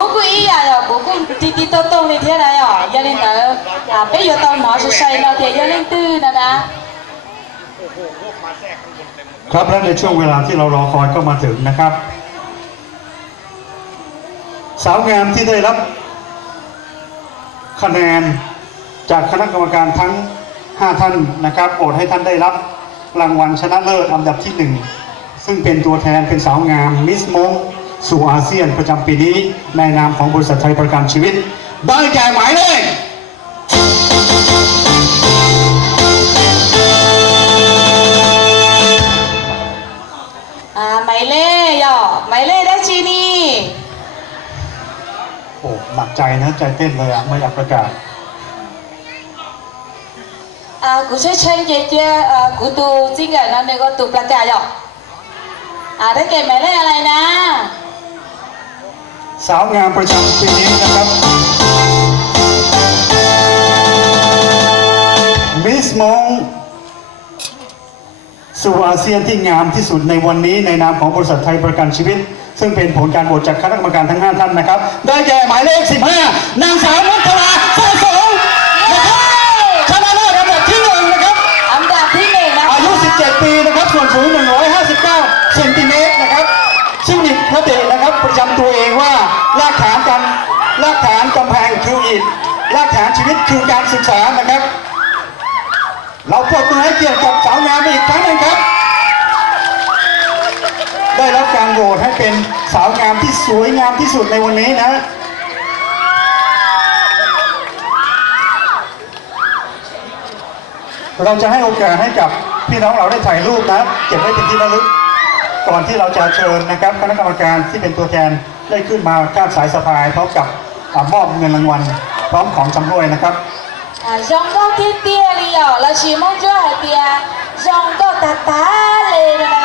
不过一呀哟，不过滴滴咚咚的天来哟，幺零二啊，别有到毛是晒了的幺零二的呢。 ครับและในช่วงเวลาที่เรารอคอยก็มาถึงนะครับ สาวงามที่ได้รับ คะแนนจากคณะกรรมการทั้ง 5 ท่านนะครับโปรดให้ท่านได้รับรางวัลชนะเลิศอันดับที่ 1 ซึ่งเป็นตัวแทนเป็นสาวงามมิสมง สู่อาเซียนประจำปีนี้ ในนามของบริษัทไทยประกันชีวิต ได้แก่หมายเลขหมายเลขย่อหมายเลขได้ชีนี่โอ้หนักใจนะใจเต้นเลยอะไม่อยากประกาศอ่ากูใช้เชิญเจ๊เจอ่ากูตูจริงเหรอนั่นเองก็ตูประกาศหรอกอ่าได้เก็บหมายเลขอะไรนะาวงามประจำปีนี้นะครับมิสมงสู่อาเซียนที่งามที่สุดในวันนี้ในนามของบริษัทไทยประกันชีวิต ซึ่งเป็นผลการโหวตจากคณะกรรมการทั้ง 5 ท่านนะครับ ได้แก่หมายเลข 15 นางสาวนัทราสาสงนะครับชนะเลิศอันดับที่หนึ่งนะครับ อันดับที่หนึ่งนะคะอายุ 17 ปีนะครับ ส่วนสูง 159 เซนติเมตรนะครับซึ่งมีคตินะครับ ประจำตัวเองว่ารากฐานกัน รากฐานกำแพงคืออิฐรากฐานชีวิตคือการศึกษานะครับ เราปรบมือให้เกียรติกับสาวงามอีกครั้งหนึ่งครับ ได้รับการโหวตให้เป็นสาวงามที่สวยงามที่สุดในวันนี้นะเราจะให้โอกาสให้กับพี่น้องเราได้ถ่ายรูปนะเก็บไว้เป็นที่ระลึก ก่อนที่เราจะเชิญนะครับคณะกรรมการที่เป็นตัวแทนได้ขึ้นมาก้านสายสะพายพร้อมกับ มอบเงินรางวัลพร้อมของจำรวยนะครับจงก็ที่เตี้ยเลยอะเราชิมงจ้าเตี้ยจงก็ตาตาเลยนะ